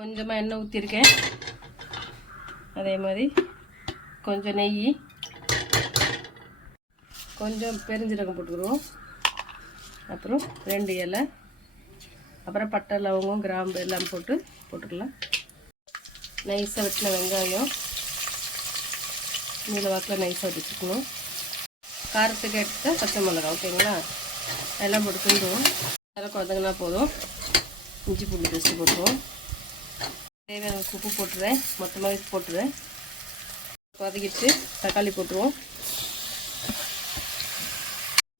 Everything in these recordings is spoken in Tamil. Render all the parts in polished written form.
கொஞ்சமாக எண்ணெய் ஊற்றிருக்கேன். அதே மாதிரி கொஞ்சம் நெய், கொஞ்சம் பெருஞ்சீரகம் போட்டுக்கிடுவோம். அப்புறம் 2 இலை, அப்புறம் பட்டை, லவங்கம், கிராம்பு எல்லாம் போட்டுக்கலாம். நைஸாக வெட்டின வெங்காயம் நீல வாக்கில் நைஸாக வச்சுக்கணும். காரத்துக்கு எடுத்த பச்சை மிளகா, ஓகேங்களா? எல்லாம் போட்டு கிண்டுவோம். அதெல்லாம் குழந்தைங்கன்னா போதும். இஞ்சி பூண்டு பேஸ்ட்டு போட்டுருவோம். தேவையான உப்பு போட்டுறேன், மொத்தமாக போட்டுறேன். வதக்கிட்டு தக்காளி போட்டுருவோம்.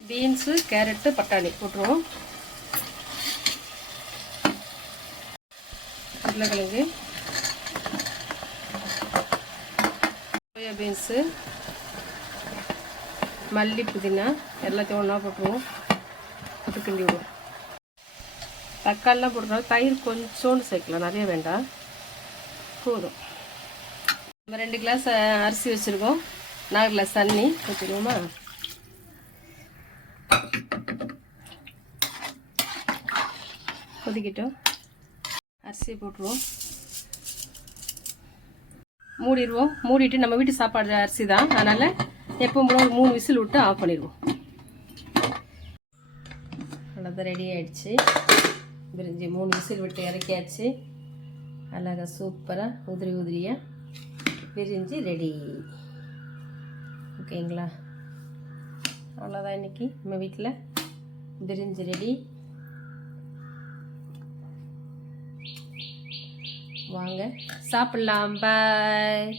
பீன்ஸு, கேரட்டு, பட்டாணி போட்டுருவோம். உருளைக்கிழங்கு, சோயா பீன்ஸு, மல்லி, புதினா எல்லாத்தையும் ஒன்றா போட்டுருவோம். போட்டு கிண்டி விடுவோம். தக்காளிலாம் போட்டுருவோம். தயிர் கொஞ்சோண்டு சேர்க்கலாம், நிறைய வேண்டாம், போதும். நம்ம 2 கிளாஸ் அரிசி வச்சுருக்கோம். 4 கிளாஸ் தண்ணி ஊற்றிடுவோமா? கொதிக்கிட்டோம். அரிசியை போட்டுருவோம். மூடிடுவோம். மூடிட்டு நம்ம வீட்டு சாப்பாடு அரிசி தான், அதனால் எப்பவும் போல ஒரு 3 விசில் விட்டு ஆஃப் பண்ணிடுவோம். அவ்வளோதான், ரெடி ஆகிடுச்சு. பிரிஞ்சி 3 விசில் விட்டு இறக்கியாச்சு. அழகாக சூப்பராக உதிரியாக பிரிஞ்சு ரெடி. ஓகேங்களா? அவ்வளோதான், இன்றைக்கி நம்ம வீட்டில் பிரிஞ்சு ரெடி. வாங்க சாப்பிட்லாம். பாய்.